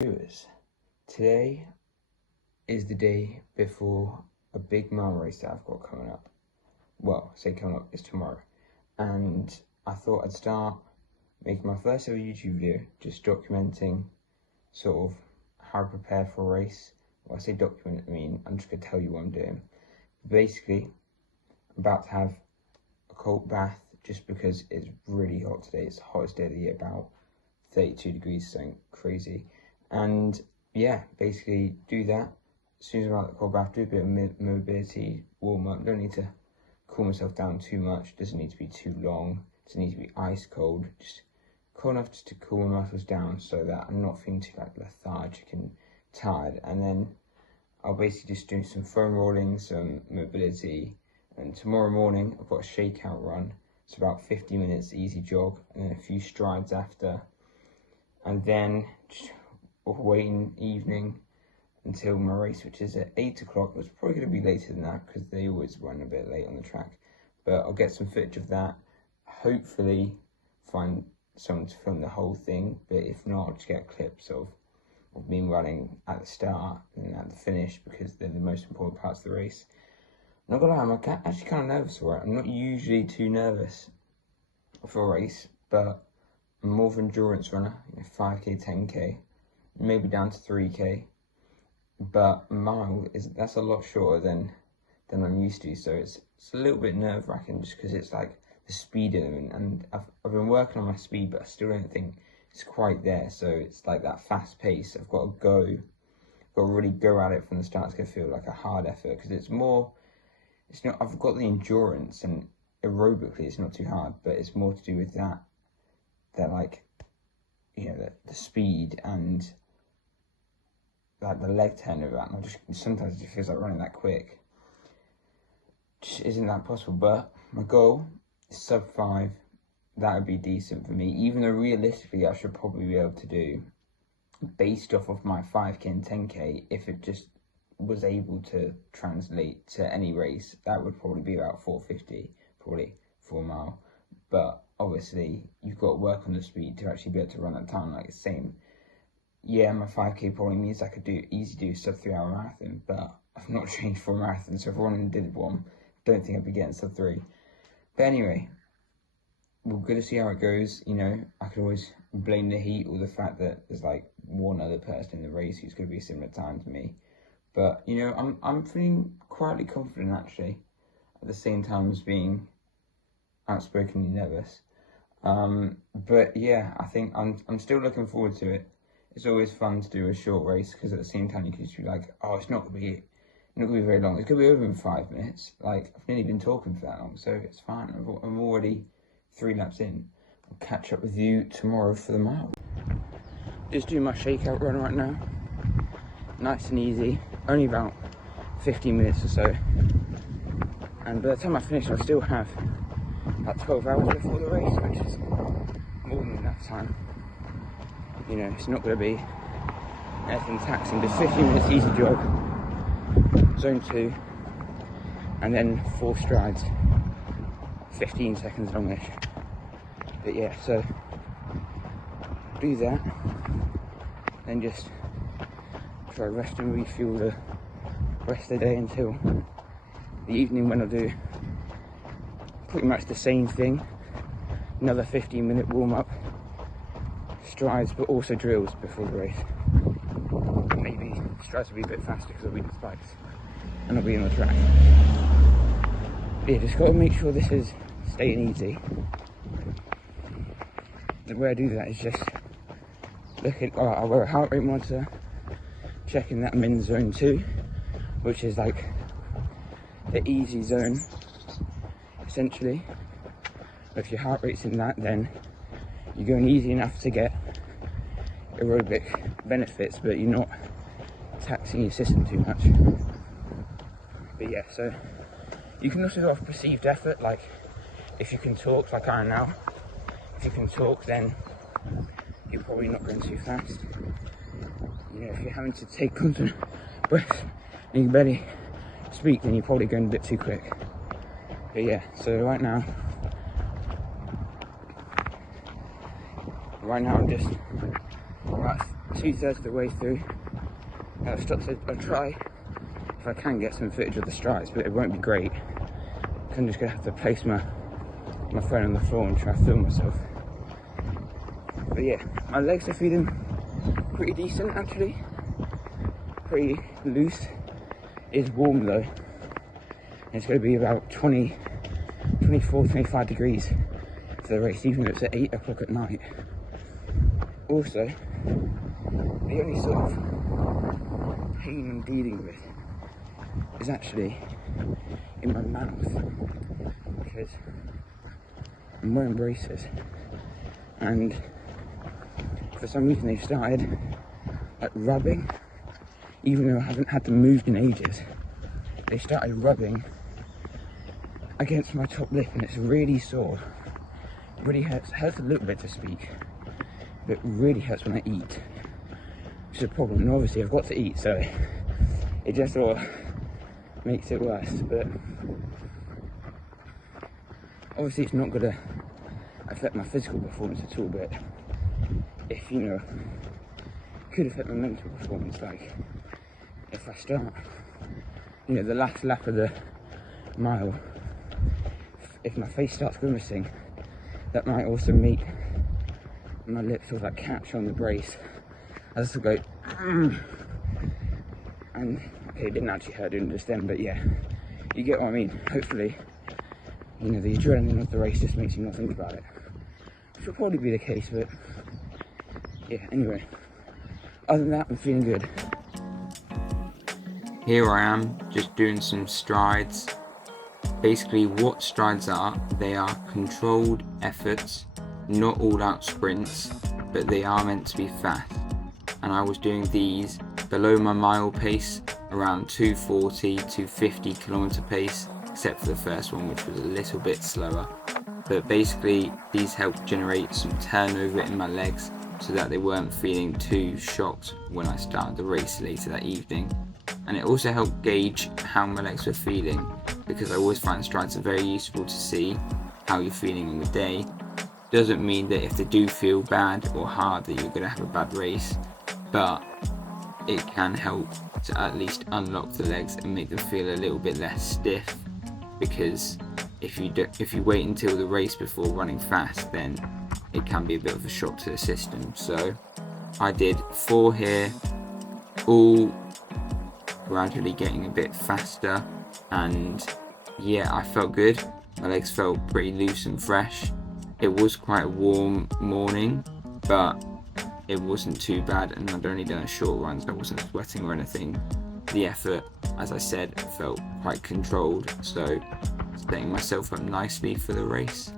Viewers, today is the day before a big mile race that I've got coming up. Well, I say coming up, it's tomorrow. And I thought I'd start making my first ever YouTube video, just documenting sort of how to prepare for a race. When I say document, I mean I'm just going to tell you what I'm doing. Basically, I'm about to have a cold bath just because it's really hot today. It's the hottest day of the year, about 32 degrees, something crazy. And yeah, basically do that. As soon as I'm out of the cold bath, do a bit of mobility, warm up. Don't need to cool myself down too much. Doesn't need to be too long. Doesn't need to be ice cold. Just cold enough just to cool my muscles down so that I'm not feeling too lethargic and tired. And then I'll basically just do some foam rolling, some mobility. And tomorrow morning I've got a shakeout run. It's about 50 minutes, easy jog, and then a few strides after. And then just waiting evening until my race, which is at 8 o'clock. It's probably going to be later than that because they always run a bit late on the track. But I'll get some footage of that. Hopefully find someone to film the whole thing. But if not, I'll just get clips of me running at the start and at the finish because they're the most important parts of the race. I'm not gonna lie, I'm actually kind of nervous for it. I'm not usually too nervous for a race, but I'm more of an endurance runner, 5k, 10k, maybe down to 3k, but a mile that's a lot shorter than I'm used to, so it's a little bit nerve-wracking just because it's like the speed element, and I've been working on my speed, but I still don't think it's quite there. So it's like that fast pace. I've got to really go at it from the start. It's gonna feel like a hard effort because it's not. I've got the endurance, and aerobically it's not too hard, but it's more to do with that like, the speed and like the leg turn of that. And sometimes it just feels like running that quick. Just isn't that possible? But my goal is sub 5. That would be decent for me, even though realistically I should probably be able to do, based off of my 5k and 10k, if it just was able to translate to any race, that would probably be about 4:50, probably 4 mile. But obviously you've got to work on the speed to actually be able to run that time. Like the same, yeah, my 5k probably means I could easily do sub 3 hour marathon, but I've not trained for a marathon, so if I went and did one, I don't think I'd be getting sub 3. But anyway, we're going to see how it goes. I could always blame the heat or the fact that there's like one other person in the race who's going to be a similar time to me. But I'm feeling quietly confident actually, at the same time as being outspokenly nervous. But yeah, I think I'm still looking forward to it. It's always fun to do a short race because at the same time you can just be like, oh, it's not gonna be very long. It's gonna be over in 5 minutes. Like, I've nearly been talking for that long, so it's fine. I'm already 3 laps in. I'll catch up with you tomorrow for the mile. Just doing my shakeout run right now. Nice and easy. Only about 15 minutes or so. And by the time I finish, I'll still have about 12 hours before the race, which is more than enough time. It's not going to be anything taxing. Just 15 minutes easy jog, zone 2, and then 4 strides, 15 seconds longish. But yeah, so do that, then just try rest and refuel the rest of the day until the evening, when I'll do pretty much the same thing. Another 15-minute warm-up, strides, but also drills before the race. Maybe strides will be a bit faster because I'll be in the spikes and I'll be on the track. But yeah, just got to make sure this is staying easy. The way I do that is just I wear a heart rate monitor, checking that I'm in zone 2, which is like the easy zone, essentially. If your heart rate's in that, then you're going easy enough to get aerobic benefits, but you're not taxing your system too much. But yeah, so you can also go off perceived effort, like if you can talk like I am now. If you can talk, then you're probably not going too fast. If you're having to take constant breath and you barely speak, then you're probably going a bit too quick. But yeah, so right now I'm just 2/3 of the way through. I'll try if I can get some footage of the strides, but it won't be great. I'm just gonna have to place my phone on the floor and try to film myself. But yeah, my legs are feeling pretty decent actually. Pretty loose. It's warm though. It's gonna be about 24, 25 degrees for the race, even though it's at 8 o'clock at night. Also, the only sort of pain I'm dealing with is actually in my mouth, because I'm wearing braces, and for some reason they've started like rubbing, even though I haven't had them moved in ages. They started rubbing against my top lip and it's really sore. It really hurts. It hurts a little bit to speak, but it really hurts when I eat, which is a problem. And obviously I've got to eat, so it just sort of makes it worse. But obviously it's not gonna affect my physical performance at all, but if you know, it could affect my mental performance. Like if I start, you know, the last lap of the mile, if my face starts grimacing, that might also make my lips sort of like catch on the brace. I just go, and okay, it didn't actually hurt, didn't just then, but yeah, you get what I mean. Hopefully, you know, the adrenaline of the race just makes you not think about it, which will probably be the case, but yeah, anyway, other than that, I'm feeling good. Here I am, just doing some strides. Basically what strides are, they are controlled efforts, not all out sprints, but they are meant to be fast. And I was doing these below my mile pace, around 240, 250 kilometer pace, except for the first one, which was a little bit slower. But basically these helped generate some turnover in my legs so that they weren't feeling too shocked when I started the race later that evening. And it also helped gauge how my legs were feeling, because I always find strides are very useful to see how you're feeling in the day. Doesn't mean that if they do feel bad or hard that you're going to have a bad race, but it can help to at least unlock the legs and make them feel a little bit less stiff, because if you wait until the race before running fast, then it can be a bit of a shock to the system. So I did 4 here, all gradually getting a bit faster, and yeah, I felt good. My legs felt pretty loose and fresh. It was quite a warm morning, but it wasn't too bad, and I'd only done a short run, so I wasn't sweating or anything. The effort, as I said, felt quite controlled, so setting myself up nicely for the race.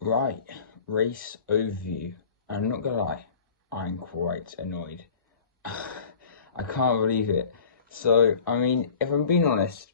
Right, race overview. I'm not gonna lie, I'm quite annoyed. I can't believe it. So, I mean, if I'm being honest,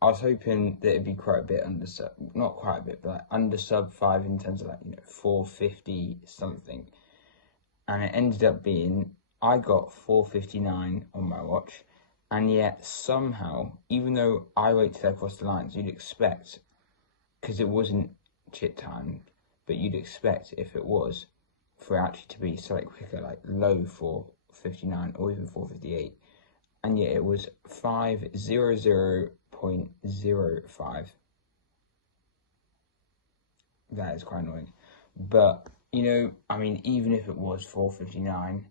I was hoping that it'd be quite a bit under sub, not quite a bit, but like under sub 5 in terms of like, you know, 450 something. And it ended up being I got 4:59 on my watch, and yet somehow, even though I waited across the lines, you'd expect, because it wasn't chit time, but you'd expect if it was, for it actually to be slightly quicker, like low 4:59 or even 4:58, and yet it was 5:00.05. That is quite annoying. But, I mean, even if it was 4:59,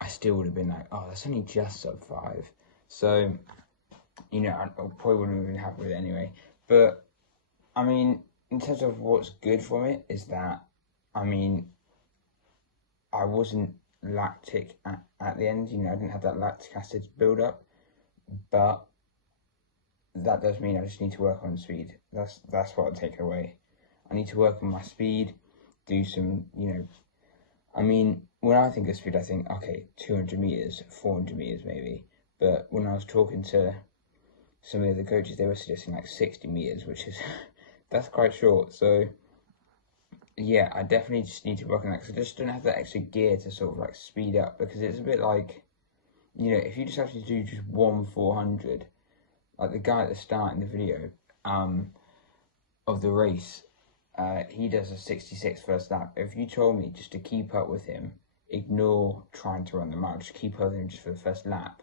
I still would have been like, oh, that's only just sub 5. So, I probably wouldn't have been happy with it anyway. But, I mean, in terms of what's good from it is that, I mean, I wasn't lactic at the end. I didn't have that lactic acid build up. But that does mean I just need to work on speed. That's what I'll take away. I need to work on my speed, do some, I mean, when I think of speed, I think, okay, 200 meters, 400 meters maybe. But when I was talking to some of the coaches, they were suggesting like 60 meters, which is, that's quite short. So, yeah, I definitely just need to work on that because I just don't have that extra gear to sort of like speed up, because it's a bit like, if you just have to do just 1 400, like the guy at the start in the video of the race, he does a 66 first lap. If you told me just to keep up with him, ignore trying to run the mile, just keep up with him just for the first lap,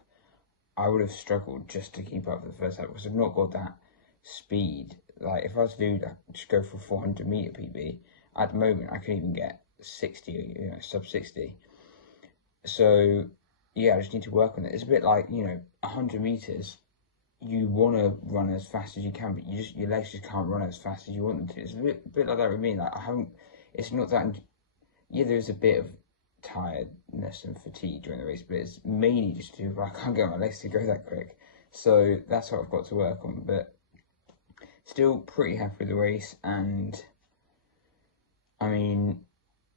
I would have struggled just to keep up for the first lap because I've not got that speed. Like if I was to just go for 400 meter PB, at the moment I couldn't even get 60, sub 60. So yeah, I just need to work on it. It's a bit like 100 meters. You want to run as fast as you can, but your legs just can't run as fast as you want them to. It's a bit like that with me. Like it's not that. Yeah, there is a bit of tiredness and fatigue during the race, but it's mainly just due to I can't get my legs to go that quick. So that's what I've got to work on. But still pretty happy with the race, and I mean,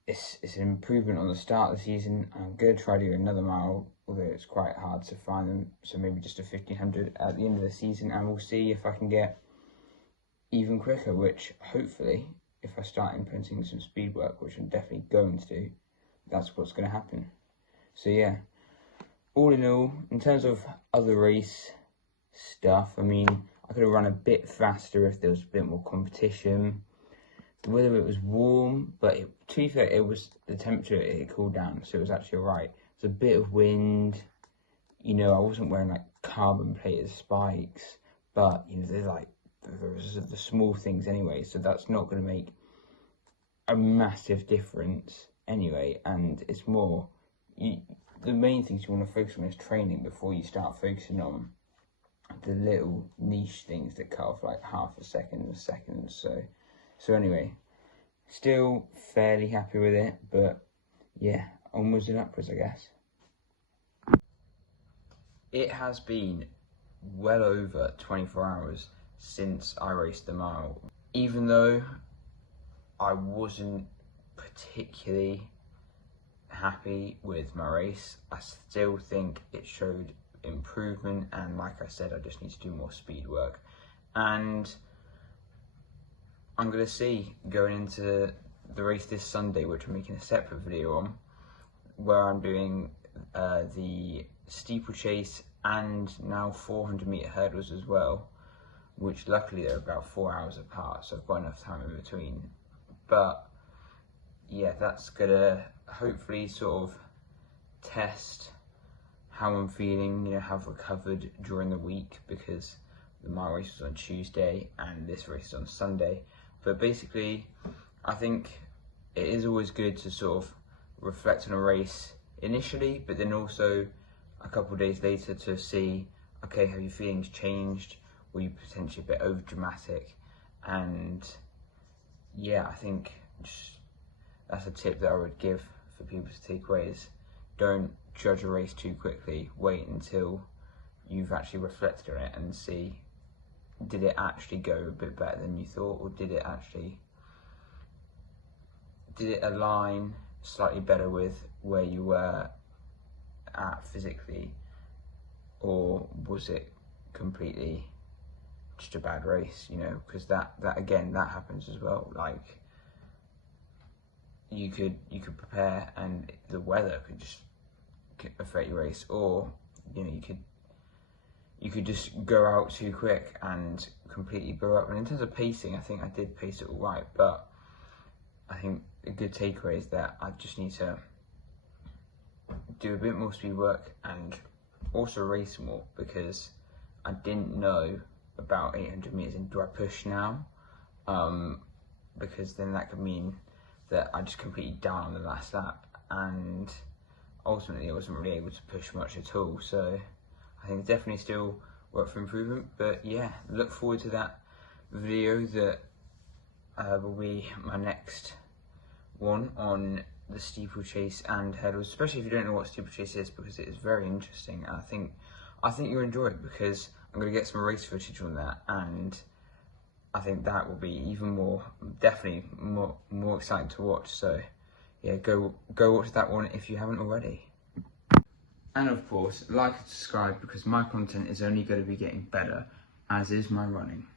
it's an improvement on the start of the season. I'm gonna try to do another mile, although it's quite hard to find them, so maybe just a 1500 at the end of the season, and we'll see if I can get even quicker, which hopefully, if I start implementing some speed work, which I'm definitely going to do, that's what's going to happen. So yeah, all in all, in terms of other race stuff, I mean, I could have run a bit faster if there was a bit more competition. The weather, it was warm, but to be fair, it was the temperature, it cooled down, so it was actually alright. There's a bit of wind, I wasn't wearing like carbon plated spikes, but they're like the small things anyway, so that's not going to make a massive difference anyway. And it's more, the main things you want to focus on is training before you start focusing on the little niche things that cut off like half a second or seconds. So anyway, still fairly happy with it, but yeah, onwards and upwards, I guess. It has been well over 24 hours since I raced the mile. Even though I wasn't particularly happy with my race, I still think it showed improvement, and like I said, I just need to do more speed work. And I'm going to see going into the race this Sunday, which I'm making a separate video on, where I'm doing the steeplechase and now 400 meter hurdles as well, which luckily they're about 4 hours apart, so I've got enough time in between. But yeah, that's gonna hopefully sort of test how I'm feeling, how I've recovered during the week, because the mile race was on Tuesday and this race is on Sunday. But basically, I think it is always good to sort of reflect on a race initially, but then also a couple of days later to see, okay, have your feelings changed? Were you potentially a bit over dramatic? And yeah, I think that's a tip that I would give for people to take away is don't judge a race too quickly. Wait until you've actually reflected on it and see, did it actually go a bit better than you thought, or did it align slightly better with where you were at physically, or was it completely just a bad race? Because that again, that happens as well. Like you could prepare and the weather could just affect your race, or you know, you could just go out too quick and completely blow up. And in terms of pacing, I think I did pace it all right, but I think a good takeaway is that I just need to do a bit more speed work and also race more, because I didn't know about 800 meters and do I push now? Because then that could mean that I just completely down on the last lap, and ultimately I wasn't really able to push much at all. So I think definitely still work for improvement, but yeah, look forward to that video that will be my next one on the steeplechase and hurdles, especially if you don't know what steeplechase is, because it is very interesting. And I think you'll enjoy it, because I'm going to get some race footage on that, and I think that will be even more, definitely more exciting to watch. So yeah, go watch that one if you haven't already. And of course, like and subscribe, because my content is only going to be getting better, as is my running.